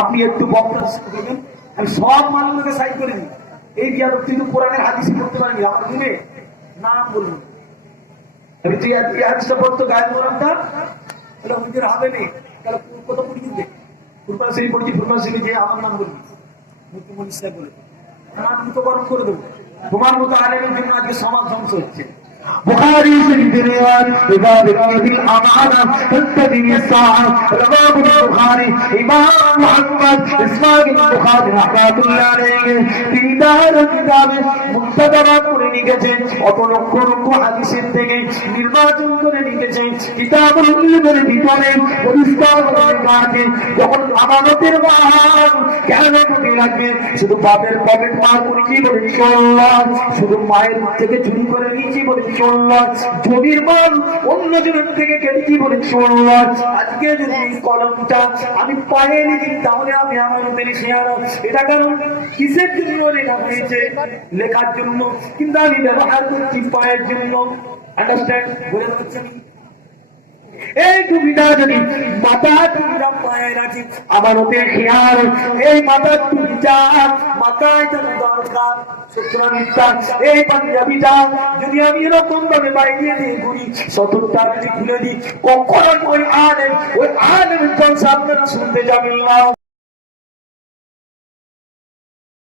আপনি একটু বক্তা করবেন, আমি সব মানুষকে সাইড করে দিই। এই যে তুই তো কোরআনের হাদিস করতে পারবি, আমার মুখে নাম বলবি, তুই হাদিসটা পড়তো গায়ে মোরামটা, তাহলে নিজের হবে নেই, তাহলে কত পড়ি দিবে ফুরকান শরীফ পড়ছি, ফুরকান শরীফে যে আমার নাম বলবি, মুখ্যমন্ত্রী সাহেব বলে আমার মুখ গরম করে দেবো। তোমার মতো আলেমের জন্য আজকে সমাজ ধ্বংস হচ্ছে। बुखारी शरीफ रिवायत इबाद बिल अमाना तत्तबी साह रवाह बुखारी इमाम मोहम्मद इस्माइल बुखारी रहमतुल्लाह अलैहि तीदार किताबे मुक्तदरा করে লিখেছেন, অত লক্ষ লক্ষ হাদিসের থেকে নির্বাচন করে লিখেছেন কিতাবুল ইলমের ভিতরে পরিষ্কার করে লেখা আছে, যখন আমানতের মাল কেন করে রাখবে, শুধু বাপের পকেট মার করে কি বলে ইনশাআল্লাহ, শুধু মায়ের থেকে চুরি করে নিয়েছি বলে জমির মাল অন্য জনের থেকে কেটেছি বলে ইনশাআল্লাহ। আজকে যদি কলমটা আমি পায়ে লিখি তাহলে আমি আমানতের শেয়ার, এটা কারণ কিসের জন্য লেখা হয়েছে, লেখার জন্য, কিন্তু আমি ব্যবহার করছি পায়ের জন্য। আন্ডারস্ট্যান্ড বলে হচ্ছে আমি এই টুপিটা যদি মাথার টুপিটা পায়ে রাখি আমানতের খেয়াল, এই মাথার টুপিটা মাথায় যেন দরকার, সুতরাং এই পাঞ্জাবিটা যদি আমি এরকম ভাবে বাইরে দিয়ে ঘুরি, সতর্কটা যদি খুলে দিই, কখনো ওই আলেম জলসা আপনারা শুনতে যাবেন না।